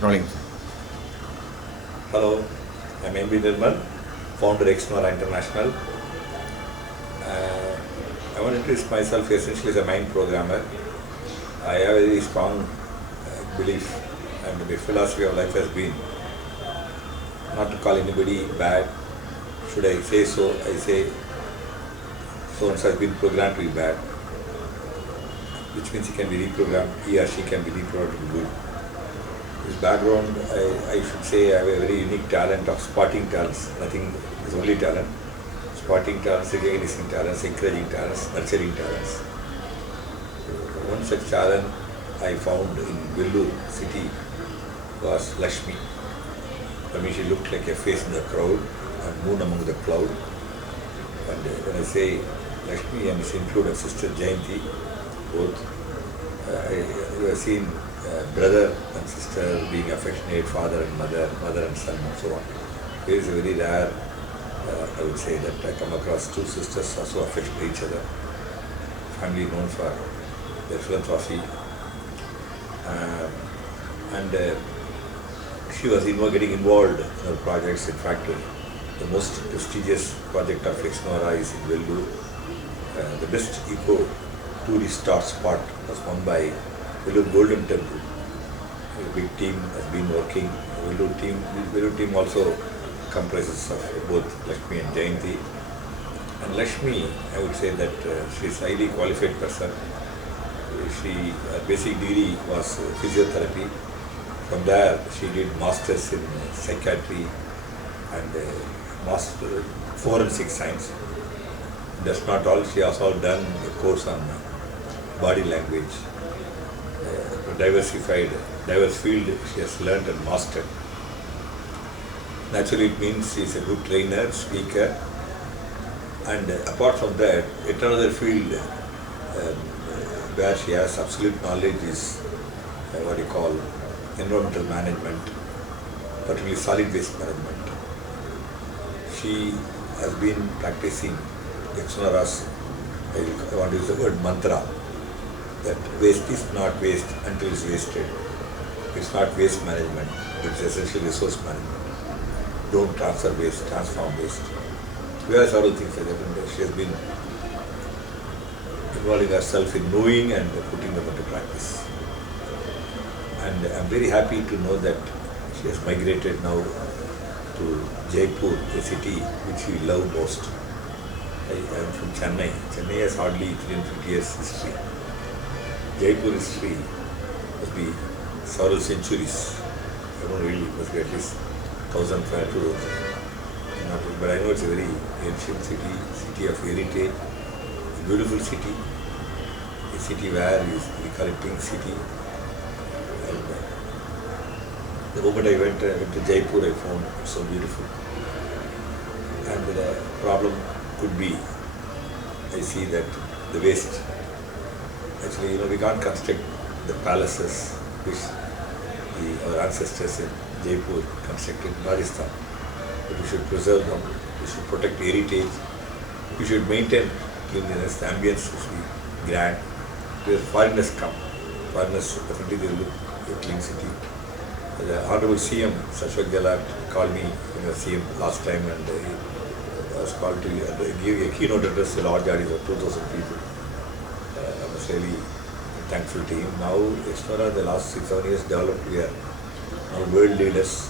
Rolling. Hello, I'm Nirmal, founder Exnora International. I want to introduce myself essentially as a mind programmer. I have a very strong belief and my philosophy of life has been not to call anybody bad. Should I say so, I say so and so has been programmed to be bad, which means he can be reprogrammed, he or she can be reprogrammed to be good. His background, I should say I have a very unique talent of spotting talents. Nothing is only talent. Spotting talents, recognizing talents, encouraging talents, nurturing talents. One such talent I found in Vellore city was Lakshmi. For me, she looked like a face in the crowd and moon among the cloud. And when I say Lakshmi, and this includes sister Jayanti, both. You have seen brother and sister being affectionate, father and mother, mother and son, and so on. It is a very rare, I would say, that I come across two sisters who are so affectionate each other. Family known for their philanthropy. And she was getting involved in her projects. In fact, the most prestigious project of Exnora is in Vellore. The best eco tourist star spot was won by Vellore Golden Temple. A big team has been working. Vellore team also comprises of both Lakshmi and Jayanti. And Lakshmi, I would say that she is a highly qualified person. Her basic degree was physiotherapy. From there, she did masters in psychiatry and master forensic science. That's not all. She has also done a course on body language. Diverse field she has learned and mastered. Naturally, it means she is a good trainer, speaker, and apart from that, yet another field where she has absolute knowledge is what you call environmental management, particularly solid waste management. She has been practicing Exnora's, I want to use the word mantra, that waste is not waste until it's wasted. It's not waste management, it's essentially resource management. Don't transfer waste, transform waste. We have several things like that. She has been involving herself in knowing and putting them into practice. And I'm very happy to know that she has migrated now to Jaipur, a city which we love most. I am from Chennai. Chennai has hardly 350 years history. Jaipur history must be several centuries. I don't know really, it must be at least 1,500 to 2,000. But I know it's a very ancient city of heritage, a beautiful city, a city where we call it Pink City. And the moment I went to Jaipur, I found it so beautiful. And the problem could be, I see that the waste. Actually, we can't construct the palaces which our ancestors in Jaipur constructed in Rajasthan. But we should preserve them, we should protect heritage, we should maintain cleanliness, the ambience should be grand. Where foreigners come, foreigners definitely they will look at a clean city. The Honorable CM, Sashwat Gehlot, called me, CM last time, and I was called to give a keynote address to a large audience of 2,000 people. I was really thankful to him. Now, Exnora, the last 6-7 years developed, we are now world leaders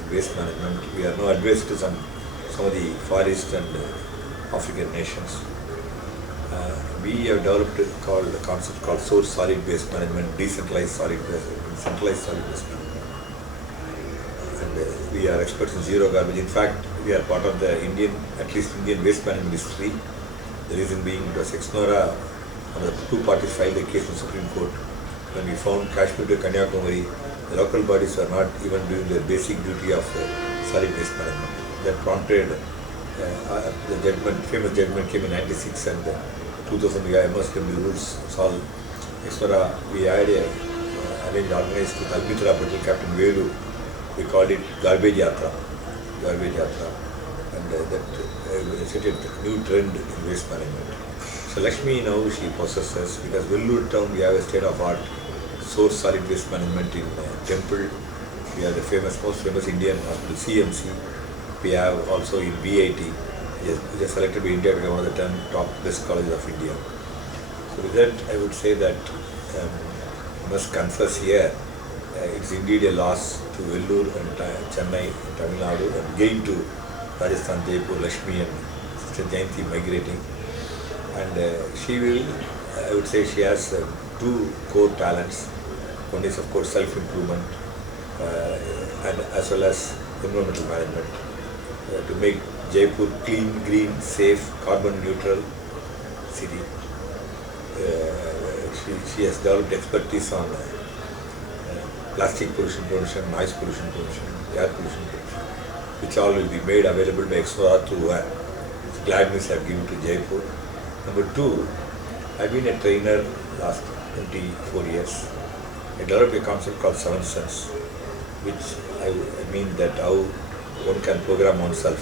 in waste management. We are now advisors on some of the Far East and African nations. We have developed a concept called source solid waste management, decentralized solid waste management. And we are experts in zero garbage. In fact, we are part of the Indian waste management history. The reason being it was Exnora, one of the two parties filed a case in the Supreme Court. When we found Kashmir to Kanyakumari, the local bodies were not even doing their basic duty of solid waste management. That prompted the famous judgment came in 96 and 2000 we immersed in the rules. Exnora, we had organized with Almitra Patel, Captain Velu. We called it Garbage Yatra. And that set a new trend in waste management. So Lakshmi now she possesses, because Vellore town we have a state of art source solid waste management in temple, We have the most famous Indian hospital, CMC. We have also in VIT, which is selected by India to be one of the 10 top best colleges of India. So with that, I would say that I must confess here, it's indeed a loss to Vellore and Chennai, Tamil Nadu, and gain to Rajasthan, Jaipur, Lakshmi and Sister Jayanti migrating. And she will, I would say she has two core talents. One is of course self-improvement and as well as environmental management to make Jaipur clean, green, safe, carbon neutral city. She has developed expertise on plastic pollution prevention, noise pollution prevention, air pollution prevention, which all will be made available by Explora through her. Gladness I have given to Jaipur. Number two, I have been a trainer last 24 years. I developed a concept called Seven Sense, which I mean that how one can program oneself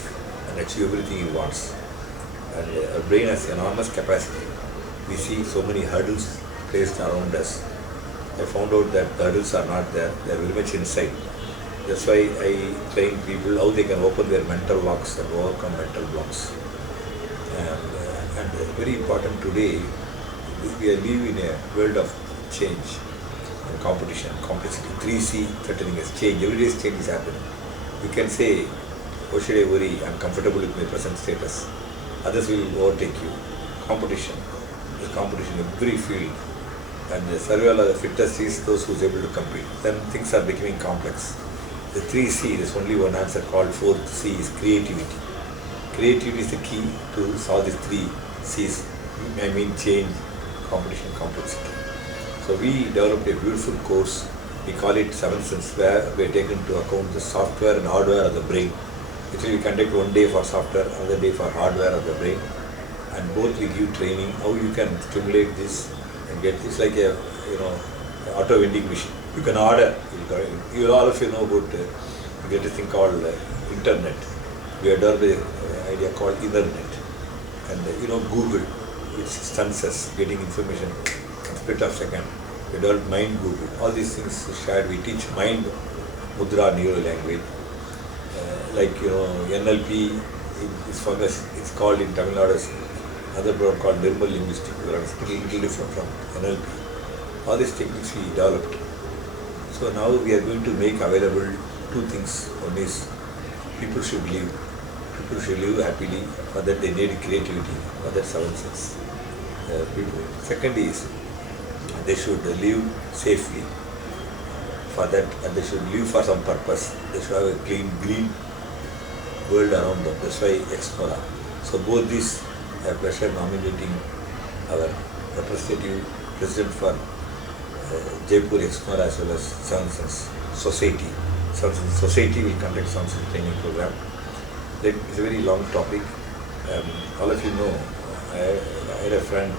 and achieve everything he wants. And our brain has enormous capacity. We see so many hurdles placed around us. I found out that the hurdles are not there, they are very much inside. That's why I train people how they can open their mental locks and overcome mental blocks. And very important today, we are living in a world of change and competition, complexity. 3C threatening us, change. Every day change is happening. You can say, why should I worry? I'm comfortable with my present status. Others will overtake you. Competition. There's competition in every field. And the survival of the fittest is those who is able to compete. Then things are becoming complex. The 3C, there's only one answer called 4th C is creativity. Creativity is the key to solve these 3 C's. I mean change, competition, complexity. So we developed a beautiful course. We call it Seven Sense, where we have taken into account the software and hardware of the brain. Actually, we conduct one day for software, another day for hardware of the brain. And both we give training, how you can stimulate this and get this like a, auto vending machine. You can order. You all of you know about you get a thing called internet. We have developed an idea called Ethernet. And Google, which stuns us, getting information in split of second. We developed Mind Google. All these things shared. We teach Mind Mudra neuro language. NLP is famous. It's called in Tamil Nadu as another program called Nirmal linguistic. It's a little different from NLP. All these techniques we developed. So now we are going to make available 2 things. One is people should live. People should live happily. For that they need creativity. For that 7 sense. People. Second is they should live safely. For that, and they should live for some purpose. They should have a clean, green world around them. That's why Explora. So both these I have pleasure nominating our representative president for Jaipur Explora as well as Seven Sense Society. Seven Sense Society will conduct Seven Sense training program. It's a very long topic. All of you know, I had a friend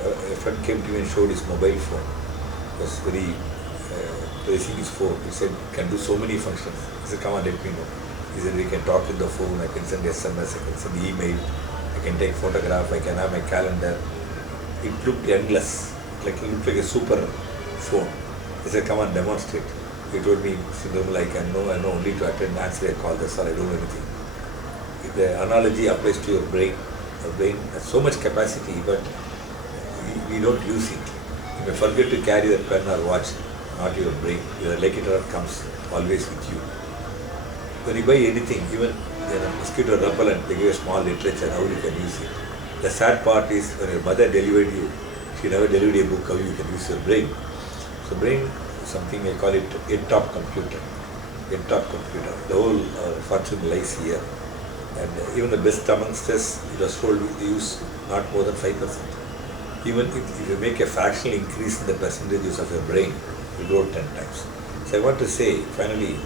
a friend came to me and showed his mobile phone. He was very praising his phone. He said, can do so many functions. He said, come on, let me know. He said, we can talk with the phone, I can send SMS, I can send email, I can take photograph, I can have my calendar. It looked endless. It looked like a super phone. He said, come on, demonstrate. He told me, Nirmal, I know only to attend, answer a call, that's all, I don't know anything. The analogy applies to your brain. Your brain has so much capacity, but we don't use it. You may forget to carry the pen or watch, not your brain. Your legislator comes always with you. When you buy anything, even mosquito repellent, they give a small literature how you can use it. The sad part is when your mother delivered you, she never delivered a book how you can use your brain. So brain is something I call it top computer. Top computer. The whole fortune lies here. And even the best amongst us, it was told we use not more than 5%. Even if you make a fractional increase in the percentage use of your brain, you grow 10 times. So I want to say, finally,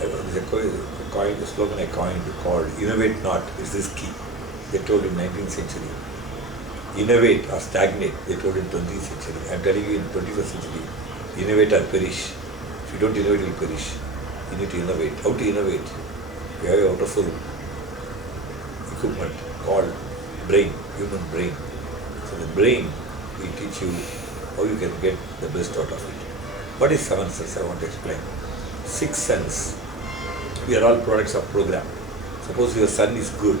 there's a slogan I coined called "Innovate not, is this key." They told in 19th century. Innovate or stagnate, they told in 20th century. I'm telling you in 21st century, innovate or perish. If you don't innovate, you will perish. You need to innovate. How to innovate? We have a wonderful equipment called brain, human brain. So the brain will teach you how you can get the best out of it. What is seven sense? I want to explain. Six sense. We are all products of program. Suppose your son is good,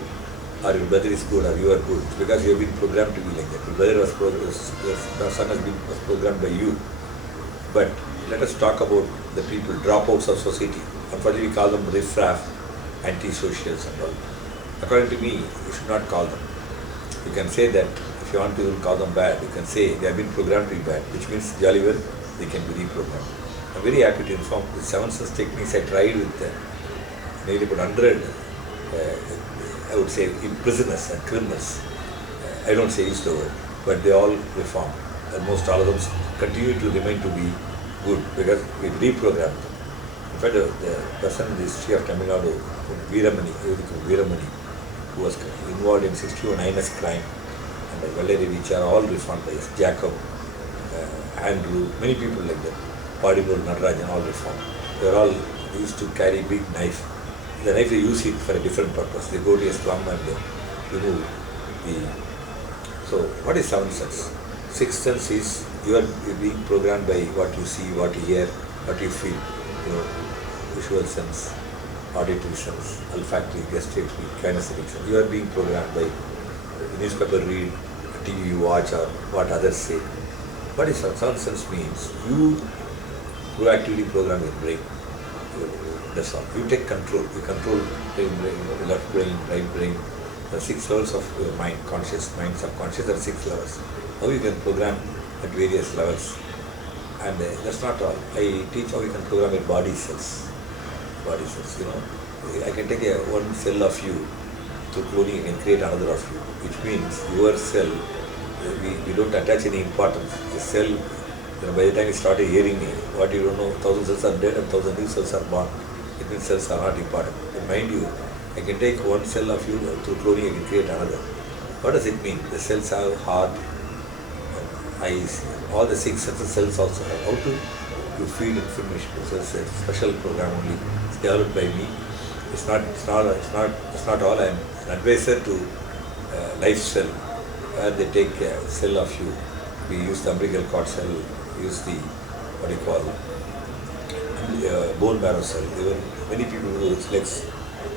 or your brother is good, or you are good, it's because you have been programmed to be like that. Your brother your son was programmed by you. But let us talk about the people, dropouts of society. Unfortunately, we call them riffraff, anti-socials and all. According to me, you should not call them. You can say that if you want to call them bad, you can say they have been programmed to be bad, which means jolly well they can be reprogrammed. I'm very happy to inform the seven sense techniques I tried with nearly about 100, I would say, prisoners and criminals. I don't say use the word, but they all reformed. Almost all of them continue to remain to be good because we reprogrammed them. In fact, the person in the history of Tamil Nadu, Veeramani, who was involved in 61 heinous crime, and Vallari, which are all reformed by Jacob, Andrew, many people like that, Padimur, Natarajan, all reformed. They are all used to carry big knife. The knife they use it for a different purpose. They go to a slum and they remove the. So, what is seventh sense? Sixth sense is you are being programmed by what you see, what you hear, what you feel. Visual sense, auditory sense, olfactory, gustatory, kinesthetic sense. You are being programmed by the newspaper read, TV you watch, or what others say. What is seventh sense means? You proactively program your brain. That's all. You take control. You control the left brain, right brain. The 6 levels of your mind, conscious, mind, subconscious, there are 6 levels. How you can program at various levels. And that's not all. I teach how you can program your body cells. Body cells, I can take one cell of you through cloning and create another of you, which means your cell, we don't attach any importance. The cell, by the time you started hearing me, what you don't know, 1,000 cells are dead and 1,000 new cells are born. It means cells are not important. But mind you, I can take one cell of you through cloning, I can create another. What does it mean? The cells have heart, eyes, all the 6 senses cells also have. How to you feed information? So it's a special program only. It's developed by me. It's not all. I'm an advisor to Life Cell, where they take a cell of you. We use the umbilical cord cell, use the bone marrow cell. Even many people whose legs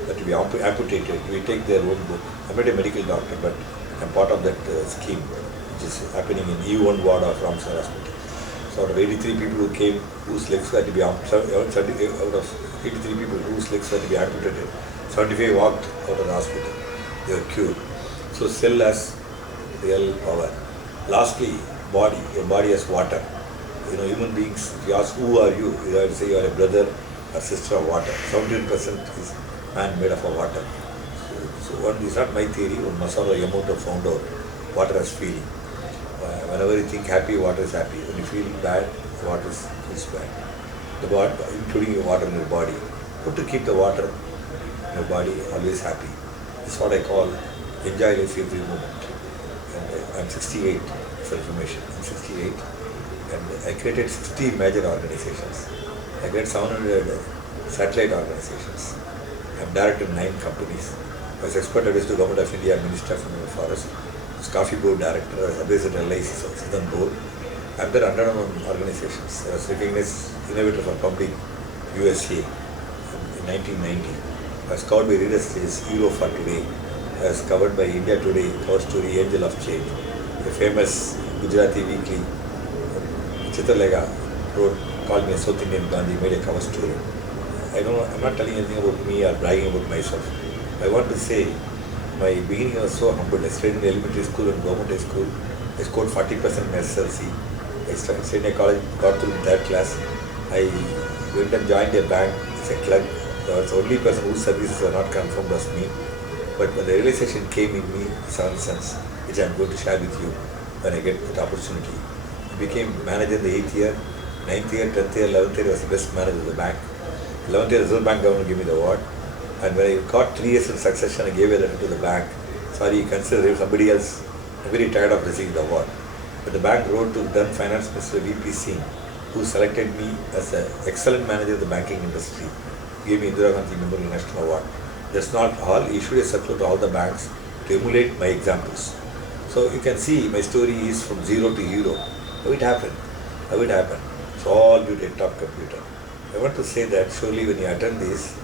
that to be amputated, we take their own bone. I'm not a medical doctor, but I'm part of that scheme, which is happening in E1 ward of Ramsar Hospital. So out of 83 people who came, whose legs were to be amputated, out of 83 people whose legs were to be amputated, 75 walked out of the hospital. They were cured. So cell has real power. Lastly, body. Your body has water. Human beings, if you ask who are you, you have to say you are a brother or sister of water. 17% is man made of water. So one is not my theory. When Masaru Emoto found out water has feeling. Whenever you think happy, water is happy. When you feel bad, water feels bad. The water, including your water in your body. How to keep the water in your body always happy. This is what I call enjoy life every moment. And I'm 68, for information. I'm 68. And I created 60 major organizations. I created 700 satellite organizations. I'm director of 9 companies. I was expert advisor to Government of India, Minister of Forest. I was Coffee Board Director. I was advisor to LIC, Southern Board. I've done 101 organizations. I was recognized innovator for public USA in 1990. I was covered by Reader's Digest Hero for Today. I was covered by India Today, cover story Angel of Change. The famous Gujarati weekly Chitralega called me a South Indian Gandhi, made a cover story. I'm not telling anything about me or bragging about myself. I want to say my beginning was so humble. I studied in elementary school and government high school. I scored 40% in SLC. I studied in a college, got through that class. I went and joined a bank as a clerk. I was the only person whose services were not confirmed as me. But when the realization came in me, 7 cents, which I'm going to share with you when I get that opportunity. I became manager in the 8th year, 9th year, 10th year, 11th year, I was the best manager of the bank. 11th year, Reserve Bank governor gave me the award. And when I got 3 years in succession, I gave a letter to the bank. Sorry, consider somebody else. I'm very tired of receiving the award. But the bank wrote to then Finance Minister V.P. Singh, who selected me as an excellent manager of the banking industry. He gave me Indira Gandhi Memorial National Award. That's not all. He issued a circular to all the banks to emulate my examples. So you can see my story is from zero to hero. How it happened? It's all due to a top computer. I want to say that surely when you attend this,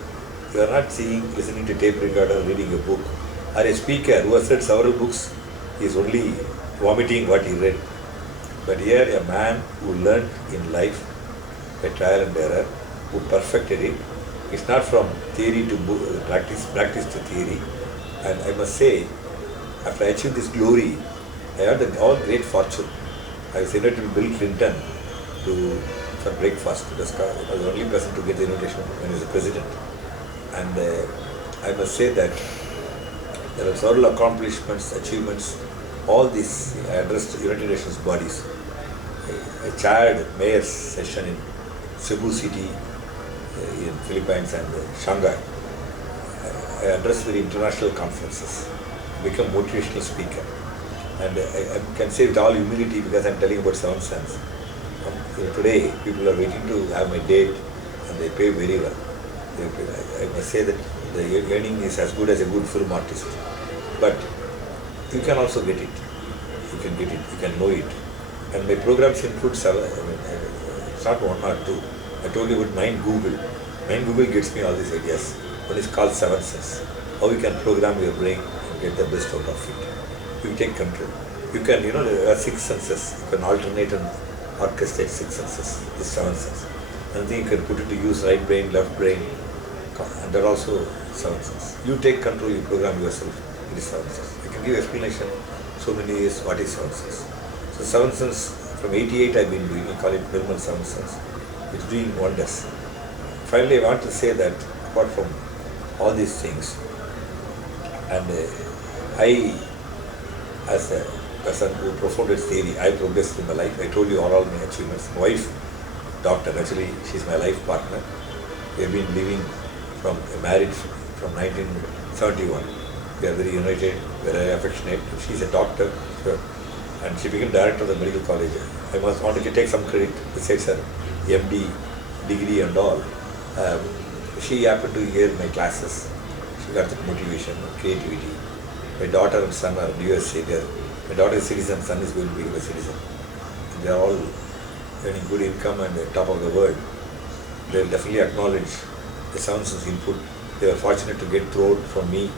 you are not seeing, listening to tape recorder, reading a book, or a speaker who has read several books is only vomiting what he read. But here a man who learned in life by trial and error, who perfected it. It's not from theory to practice to theory. And I must say, after I achieved this glory, I had all great fortune. I was invited to Bill Clinton for breakfast. I was the only person to get the invitation when he was the president. And I must say that there are several accomplishments, achievements, all these I addressed United Nations bodies. I chaired mayor's session in Cebu City in Philippines and Shanghai. I addressed very international conferences, become motivational speaker. And I can say with all humility because I'm telling about seven sons. Today people are waiting to have my date and they pay very well. I must say that the earning is as good as a good film artist. But you can also get it. You can get it, you can know it. And my programs include seven, it's not one or two. I told you about Mind Google. Mind Google gets me all these ideas. One is called Seven Sense. How you can program your brain and get the best out of it. You take control. You can, there are six senses. You can alternate and orchestrate six senses. This seven senses. And then you can put it to use right brain, left brain. And there are also seven senses. You take control, you program yourself. It is seven senses. I can give explanation so many years what is seven senses. So seven senses, from 88 I've been doing, we call it Nirmal seven senses. It's doing wonders. Finally, I want to say that apart from all these things, and I, as a person who profounded theory, I progressed in my life. I told you all my achievements. My wife, doctor, actually, she's my life partner. We have been living married from 1971. We are very united, very affectionate. She's a doctor, sure. And she became director of the medical college. I must want to take some credit besides her MD degree and all. She happened to hear my classes. She got that motivation, creativity. My daughter and son are in USA. My daughter is a citizen, son is going to become a citizen. And they are all earning good income and the top of the world. They will definitely acknowledge the sounds input. They were fortunate to get through from me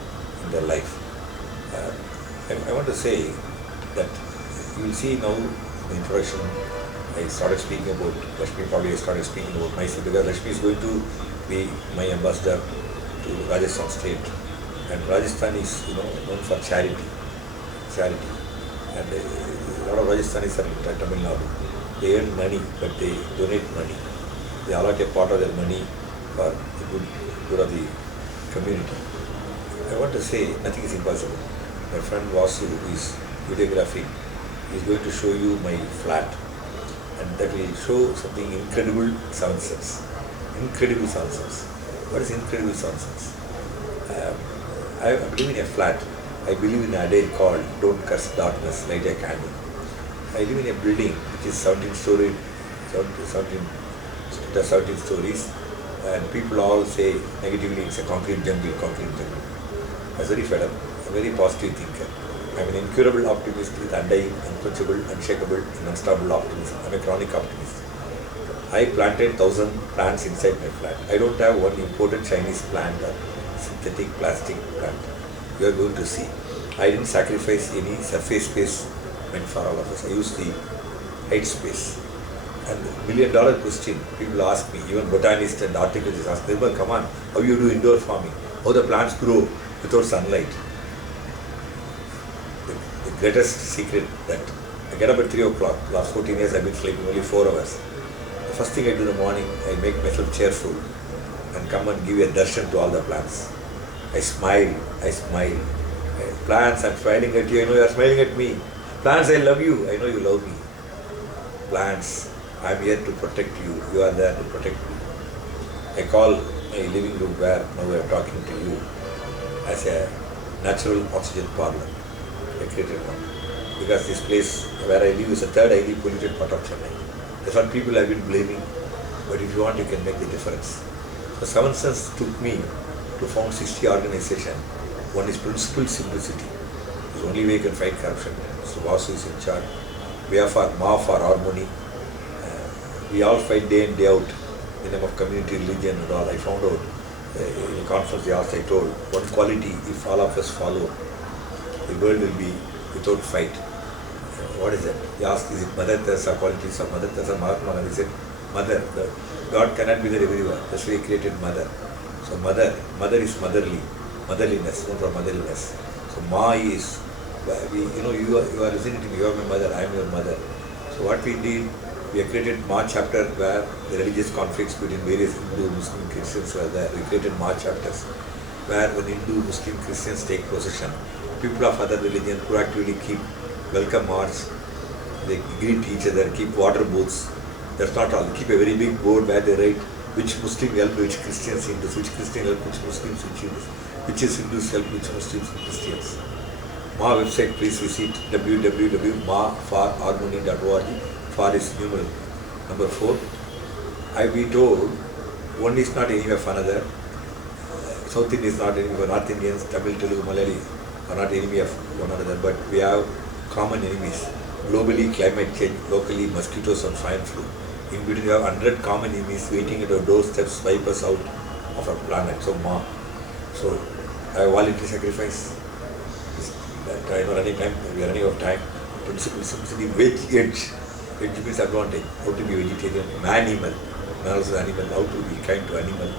in their life. I want to say that you will see now in the introduction, I started speaking about Lakshmi. Probably I started speaking about myself because Lakshmi is going to be my ambassador to Rajasthan state, and Rajasthan is known for charity, and a lot of Rajasthanis are in Tamil Nadu. They earn money, but they donate money. They allot a part of their money for the good of the community. I want to say nothing is impossible. My friend Vasu is videographing. He is going to show you my flat, and that will show something incredible seven sense. Incredible seven sense. What is incredible seven sense? I live in a flat. I believe in a adage called "Don't curse darkness, light a candle." I live in a building which is 17 stories, and people all say negatively it's a concrete jungle. I was very fed up. I'm a very positive thinker. I'm an incurable optimist with undying, unquenchable, unshakable, and unstoppable optimism. I'm a chronic optimist. I planted 1,000 plants inside my flat. I don't have one imported Chinese plant or synthetic plastic plant. You are going to see. I didn't sacrifice any surface space meant for all of us. I used the height space. And $1 million question, people ask me, even botanists and horticulturists ask, Nirmal, come on, how you do indoor farming? How the plants grow without sunlight? The greatest secret that I get up at 3 o'clock. Last 14 years I've been sleeping only 4 hours. The first thing I do in the morning, I make myself cheerful and come and give a darshan to all the plants. I smile. Plants, I'm smiling at you, I know you are smiling at me. Plants, I love you, I know you love me. Plants, I'm here to protect you, you are there to protect me. I call my living room where now I am talking to you as a natural oxygen parlor. I created one. Because this place where I live is the third highly polluted part of Chennai. That's what people have been blaming. But if you want, you can make the difference. So Seven Sense took me to found 60 organizations. One is principled simplicity. It's the only way you can fight corruption. So Vasu is in charge. We are for Ma for harmony. we all fight day in, day out in the name of community, religion and all. I found out in a conference they asked, I told, one quality, if all of us follow, the world will be without fight. What is that? He asked, is it Mother Teresa qualities or Mother Teresa Mahatma Gandhi? He said, Mother. God cannot be there everywhere. That's why He created Mother. So Mother is motherly, motherliness, not for motherliness. So Ma is, you are listening to me, you are my mother, I am your mother. So what we did, we have created Ma chapter where the religious conflicts between various Hindu, Muslim, Christians were there. We created Ma chapters where when Hindu, Muslim, Christians take possession, people of other religion proactively keep welcome march, they greet each other, keep water booths. That's not all. They keep a very big board where they write which Muslim help which Christians, Hindus, which Christian help which Muslims, which Hindus, which is Hindus help which Muslims and Christians. Ma website, please visit www.maforharmony.org. For is numeral number 4. I be told one is not enemy of another. South Indian is not enemy of North Indians, Tamil, Telugu, Malayali are not enemy of one another, but we have common enemies. Globally, climate change, locally, mosquitoes and swine flu. In between, we have 100 common enemies waiting at our doorsteps, wipe us out of our planet. So, Ma. So, I have voluntary sacrifice. I am running time, we are running out of time. Principle simplicity, edge means advantage. How to be vegetarian, animal. Man also animal, how to be kind to animal.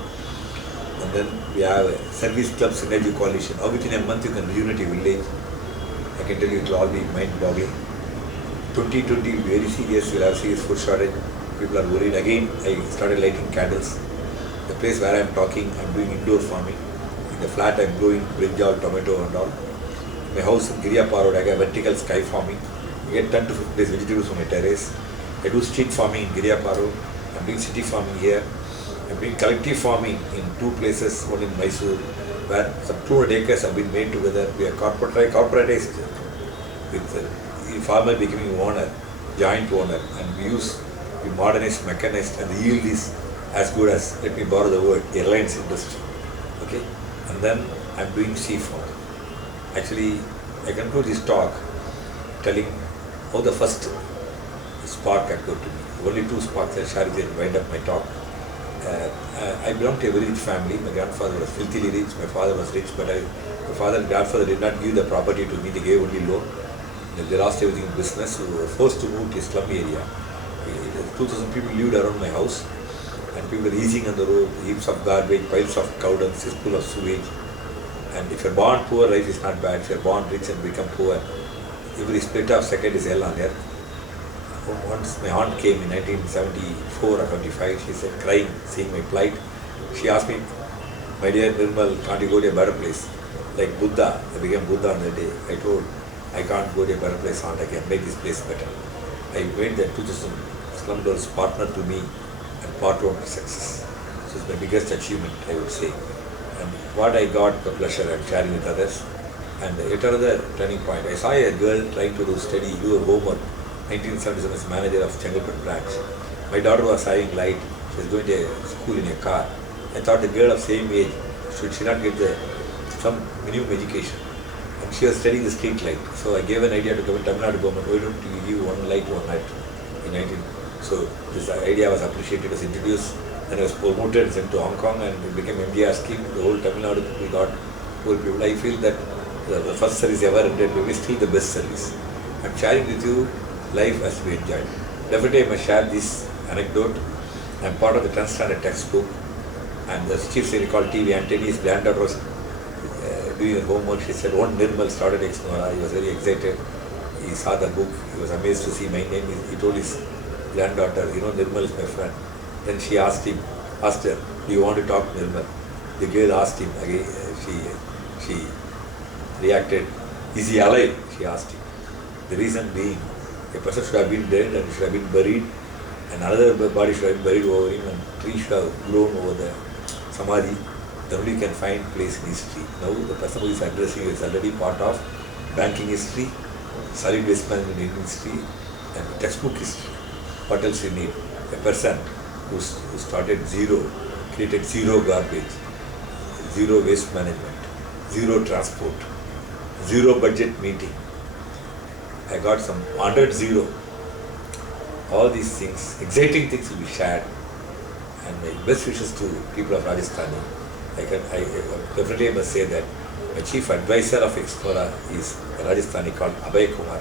And then we have a service club synergy coalition. How within a month you can reunite a village. I can tell you it will all be mind-boggling. 2020 very serious, we'll have serious food shortage. People are worried. Again, I started lighting candles. The place where I am talking, I am doing indoor farming. In the flat I am growing brinjal, tomato and all. My house in Giriappa Road, I have vertical sky farming. I get 10 to 15 days vegetables from my terrace. I do street farming in Giriappa Road. I am doing city farming here. I am doing collective farming in 2 places, one in Mysore, where some 200 acres have been made together. We are corporatized with the farmer becoming owner, joint owner, and we modernized, mechanized, and the yield is as good as, let me borrow the word, airlines industry. Okay? And then I am doing sea farm. Actually, I conclude this talk telling how the first spark occurred to me. Only 2 sparks I'll share it and wind up my talk. I belong to a very rich family. My grandfather was filthily rich, my father was rich, but my father and grandfather did not give the property to me, they gave only loan. They lost everything in business, so we were forced to move to a slum area. 2,000 people lived around my house, and people were eating on the road, heaps of garbage, piles of cow dung, cesspool of sewage. And if you're born poor, life is not bad. If you're born rich and become poor, every split of second is hell on earth. Once my aunt came in 1974 or 75, she said, crying, seeing my plight. She asked me, my dear Nirmal, can't you go to a better place? Like Buddha, I became Buddha on that day. I told, I can't go to a better place, aunt, I can make this place better. I made that 2000 slumdwellers partner to me and part of my success. So it's my biggest achievement, I would say. And what I got, the pleasure I'm sharing with others. And yet another turning point, I saw a girl trying to do her homework, 1977 as manager of Chengalpet branch. My daughter was having light, she was going to school in a car. I thought the girl of same age, should she not get some minimum education? And she was studying the street light. So I gave an idea to Tamil Nadu government, why don't you give one light one night in 19. So this idea was appreciated, was introduced, and was promoted and sent to Hong Kong, and it became MDR scheme. The whole Tamil Nadu people got poor people. I feel that the first service ever ended, maybe still the best service. I'm sharing with you, life has to be enjoyed. Definitely I must share this anecdote. I'm part of the 10th standard textbook, and the chief secretary called TV Antony's granddaughter was doing her homework. She said, one Nirmal started ex Nora. He was very excited. He saw the book. He was amazed to see my name. He told his granddaughter, Nirmal is my friend. Then she asked her, do you want to talk to Nirmal? The girl asked him again. She reacted, is he alive? She asked him. The reason being, a person should have been dead and should have been buried, and another body should have been buried over him, and tree should have grown over the samadhi. Then only you can find place in history. Now the person who is addressing you is already part of banking history, solid waste management history, and textbook history. What else you need? A person who started zero, created zero garbage, zero waste management, zero transport, zero budget meeting. I got some 100 zero. All these things, exciting things will be shared, and my best wishes to people of Rajasthan. I definitely must say that my chief advisor of Explora is a Rajasthani called Abhay Kumar.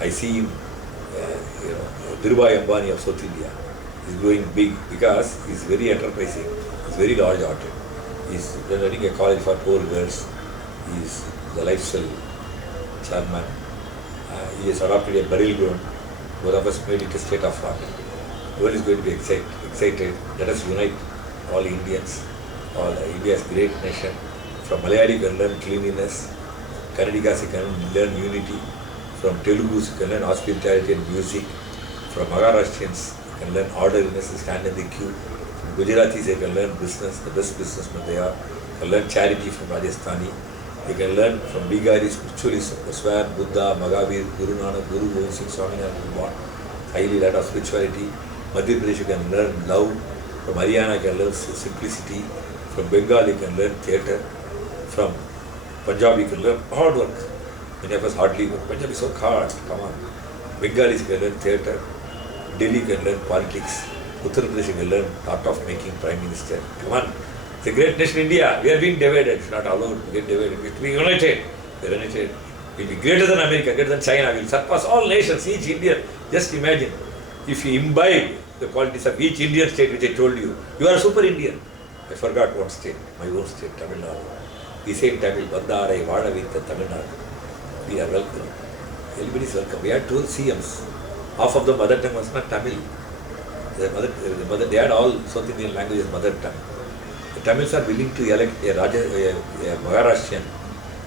I see him, Dhirubhai Ambani of South India. He's growing big because he's very enterprising, he's very large-hearted. He's running a college for poor girls. He's the lifestyle chairman. He has adopted a burial ground. Both of us made it a state of art. The world is going to be excited. Let us unite all Indians, all India's great nation. From Malayali you can learn cleanliness, Kannadigas you can learn unity, from Telugus you can learn hospitality and music, from Maharashtrians you can learn orderliness and stand in the queue, from Gujaratis you can learn business, the best businessmen they are, you can learn charity from Rajasthani, you can learn from Bigaris, spiritualism, Swan, Buddha, Mahavir, Guru Nanak, Guru Gobind Singh, Swaminarayan, born highly learned of spirituality. Madhya Pradesh you can learn love, from Haryana you can learn simplicity, from Bengal you can learn theatre, from Punjab you can learn hard work. Many of us hardly work. Punjab is so hard, come on. Bengalis can learn theatre, Delhi can learn politics, Uttar Pradesh you can learn art of making Prime Minister. Come on. It's a great nation, India. We are being divided. It's not allowed to get divided. We have to be united. We are united. We will be greater than America, greater than China. We will surpass all nations, each Indian. Just imagine, if you imbibe the qualities of each Indian state which I told you, you are a super Indian. I forgot one state, my own state, Tamil Nadu. We say in Tamil, Bandarai, Vadavitha, Tamil Nadu. We are welcome. Everybody is welcome. We had 12 CMs. Half of the mother tongue was not Tamil. They had all South Indian languages mother tongue. The Tamils are willing to elect a Maharashtrian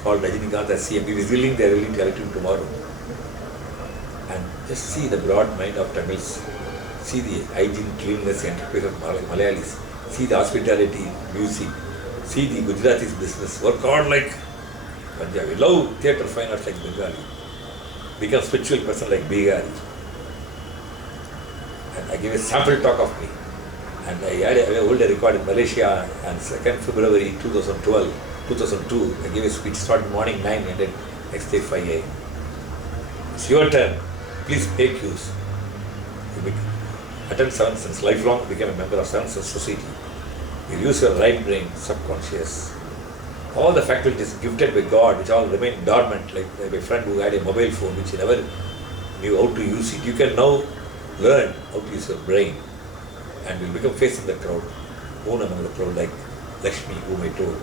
called Rajinikanth as CM. If he is willing, they are willing to elect him tomorrow. And just see the broad mind of Tamils. See the hygiene, cleanliness, enterprise of Malayalis. See the hospitality, music. See the Gujaratis business. Work hard like Punjabi. Love theatre, fine arts like Bengali. Become spiritual person like Bihari. And I gave a sample talk of me. And I hold a record in Malaysia on 2nd February 2002. I gave a speech, started morning 9 and then next day 5 a.m. It's your turn. Please make use. You attend Seven Sense, lifelong become a member of Seven Sense Society. You use your right brain, subconscious. All the faculties gifted by God, which all remain dormant, like my friend who had a mobile phone which he never knew how to use it. You can now learn how to use your brain. And will become face in the crowd, moon among the crowd like Lakshmi, whom I told.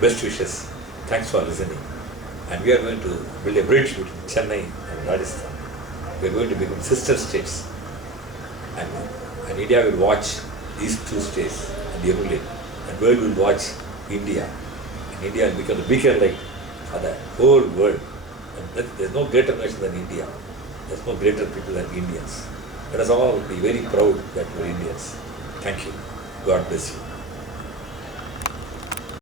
Best wishes. Thanks for listening. And we are going to build a bridge between Chennai and Rajasthan. We are going to become sister states. And India will watch these two states and emulate. And world will watch India. And India will become the beacon light for the whole world. And there is no greater nation than India. There is no greater people than Indians. Let us all be very proud that we are Indians. Thank you. God bless you.